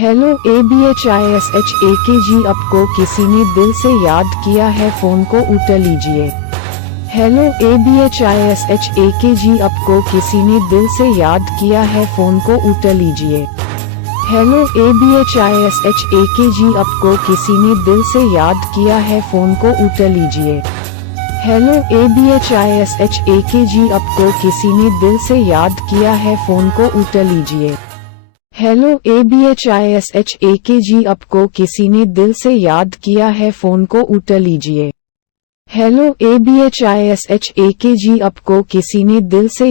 Hello ABHISHAKG, आपको किसी ने दिल से याद किया है, फोन को उठा लीजिए। हेलो ABHISHAKG, आपको किसी ने दिल से याद किया है, फोन को उठा लीजिए। हेलो ABHISHAKG, आपको किसी ने दिल से याद किया है, फोन को उठा लीजिए। हेलो ABHISHAKG, आपको किसी ने दिल से याद किया है, फोन को उठा लीजिए। हेलो ABHISHAKG, आपको किसी ने दिल से याद किया है, फोन को उठा लीजिए। हेलो ABHISHAKG, आपको किसी ने दिल से